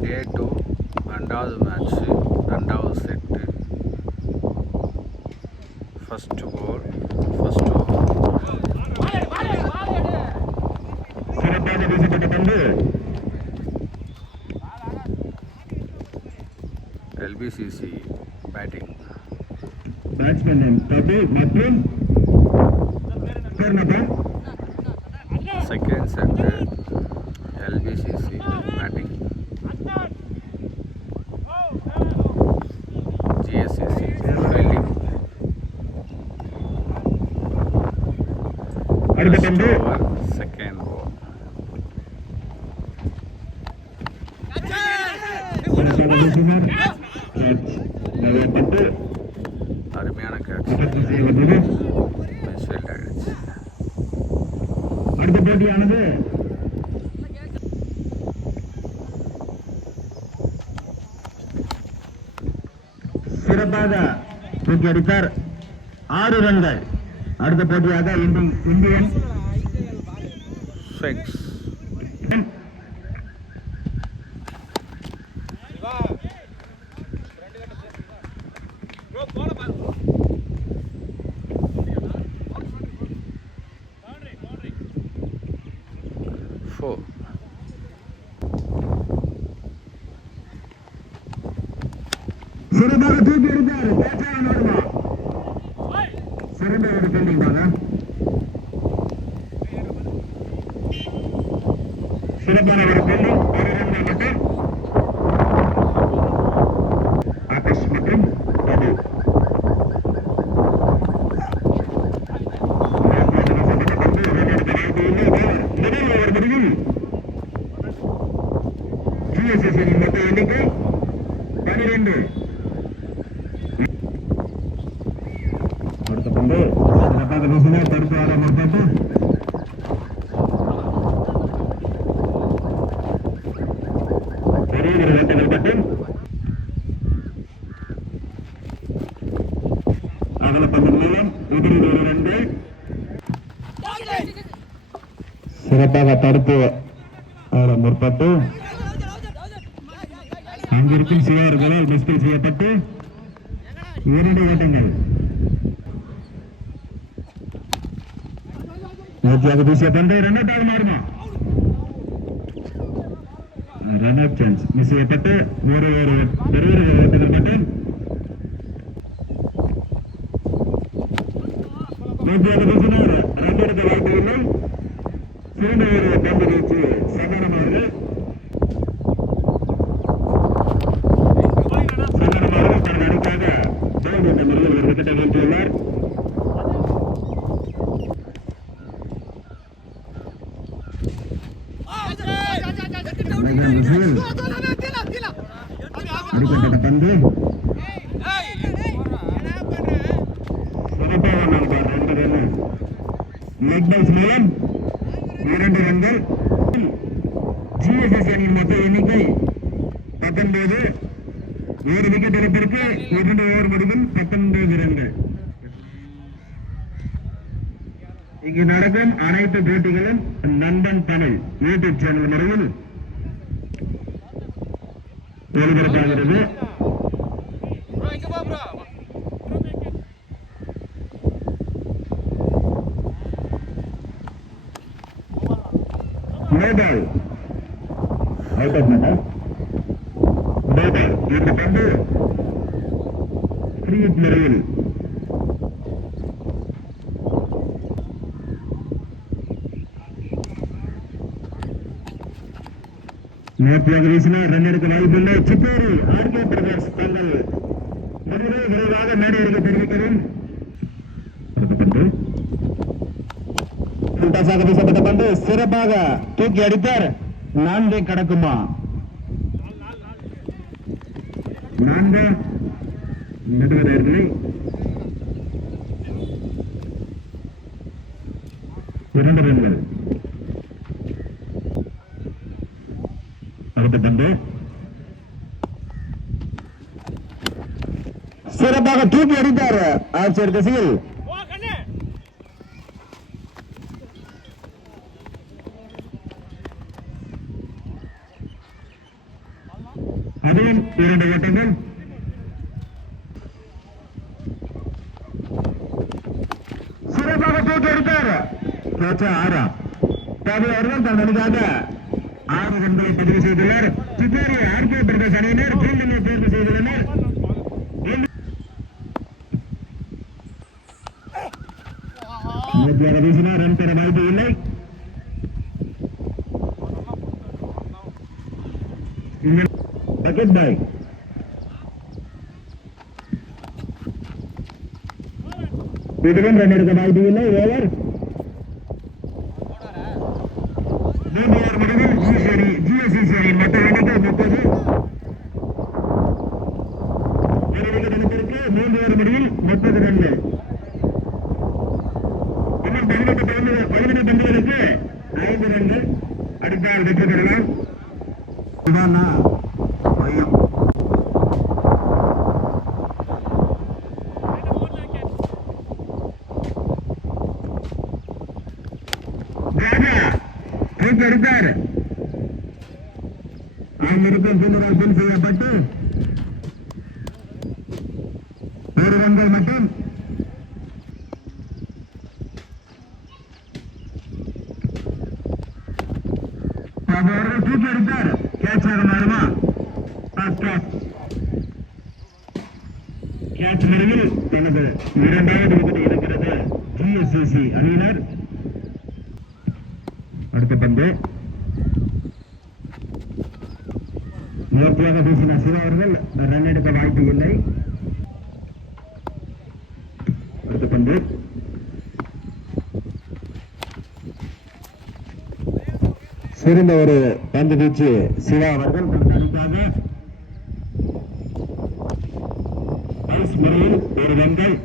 டே two ரெண்டாவது match ரெண்டாவது set first ball first over சிறப்பாக வீசப்பட்ட பந்து எல்பிசிசி பேட்டிங் பேட்ஸ்மேன் தபு மற்றும் கர்ணபா செகண்ட் செட்டு எல்பிசிசி அருமையான கேட்ச் ஆகிடுச்சு அடுத்த போட்டியானது. சிறப்பாக தூக்கி அடித்தார் ஆறு ரன்கள். அடுத்த போட்டியாக இந்தியன் சிக்ஸ் ஃபோர் சிறப்பாக தூக்கி அடித்தார் பேச்சாளன் வருமா சிறந்த ஒரு பெண்டிங் பாலா சிறப்பான ஒரு பெண்டிங் ஒரு ரன்கள் மட்டும் ஆகாஷ் மற்றும் பிரபு முதல் ஓவர் முடிவில் GSS அணியின் மொத்த எண்ணிக்கை பனிரெண்டு அடுத்த பந்து சிறப்பாக வீசினார் தடுப்பு ஆட முற்பட்டு பெரிய ஒரு வெட்டுகள் பட்டு அகல பந்து மூலம் எதிரில் ஒரு ரெண்டு சிறப்பாக தடுப்பு ஆட முற்பட்டு அங்கிருக்கும் சிவர்களால் மிஸ்டேக் செய்யப்பட்டு இரண்டு ஓட்டங்கள் நேர்த்தியாக வீசிய பந்து ரன் அவுட் ஆக மாறுமா ரன் அவுட் சான்ஸ் மிஸ் செய்யப்பட்டு ஒரு ஒரு பெரிய ஒரு ஓட்டங்கள் மட்டும் நேர்த்தியாக வீசினார் ரன் எடுக்க வாய்ப்பு இல்லை சிறந்த ஒரு பந்து வீச்சு சமானமாக சமானமாக தனது அணிக்காக தோல்வி என்ற முறையில் ஒரு விக்கெட்டை வீழ்த்தியுள்ளார் அடிப்பட்ட பந்து சிறப்பாக ஆடினார் பார், ரெண்டு ரன் இரண்டு ரன்கள். ஜிஎஸ்எஸ் அணியின் மொத்த எண்ணிக்கை பத்தொன்பது. ஒரு விக்கெட் இரண்டு ஓவர் முடிவில் பத்தொன்பது ரன்கள். இங்கு நடக்கும் அனைத்து போட்டிகளும் நந்தன் தமிழ் யூடியூப் சேனல் முறையில் ஒளிபரப்பாகிறது. No ball out of matter no ball இந்த பந்து ஃப்ரீ ஹிட் முறையில் நேர்த்தியாக வீசினார் ரன் எடுக்க வாய்ப்பில்லை சித்தூரி ஆர்கே பிரதர்ஸ் தங்கள் மதுரை விரைவாக மேடையிற்கு தெரிவிக்கிறேன் அடுத்த பந்து டாஸாக வீசப்பட்ட பந்து சிறப்பாக தூக்கி அடித்தார். நான்கை கடக்குமா? நான்கு? நடுவரர்களை இரண்டு ரன்கள். அடுத்த பந்து சிறப்பாக தூக்கி அடித்தார். ஆட்சியர் திசையில் சிறப்பாக தூக்கி ஆறா ஆறு பதிவு செய்துள்ளார். சித்தாரி பிரதேச அணியினர் தேர்வு செய்துள்ளனர். வீசினார்? ரன் பெற வாய்ப்பு இல்லை. இதுவும் ரன் எடுக்க வாய்ப்பு இல்லை. ஓவர். மூன்று ஓவர் முடிவில் ஜிஎஸ்சி ஜிஎஸ்சி அணியின் மொத்த எண்ணிக்கை முப்பது விக்கெட் அனுப்பியிருக்கு மூன்று ஓவர் முடிவில் முப்பது ரன்கள் இன்னும் பதினெட்டு பந்து பதினெட்டு பந்துகளுக்கு ஐந்து ரன்கள் அடித்தால் வெற்றி பெறலாம் இதானா பையன் தூக்கி இருக்காரு ஆயிரம் பின்னரால் செய்யப்பட்டு ஒரு ரன்கள் மட்டும் அவர்கள் தூக்கி எடுத்தார் கேட்ச் முறையில் தனது இரண்டாவது விக்கெட் இருக்கிறது ஜிஎஸ்எஸ்சி அணியினர். அடுத்த பந்து நேர்த்தியாக பேசின சிவா அவர்கள் ரன் எடுக்க வாய்ப்பு இல்லை. அடுத்த பந்து சிறந்த ஒரு பந்து வீச்சு சிவா அவர்கள் தனது அணிக்காக. பல்ஸ் முறையில் ஒரு வெங்கல்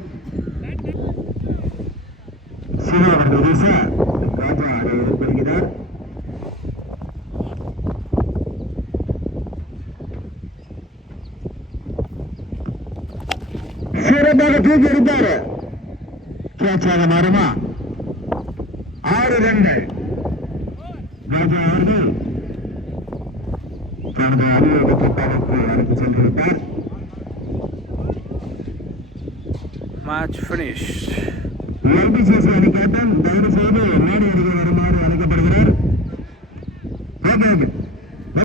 சிவா அவர்கள் வீச சிறப்பாக தூக்கி எடுத்தார். கேட்சாக மாறுமா? ஆறு ராஜா அவர்கள் தனது அலுவலகத்தை பதற்கு அனுப்பி சென்றிருப்பார். Match finished. எல்பிசிசி அணி கேப்டன் தயவு செய்து மேடை அருகே வருமாறு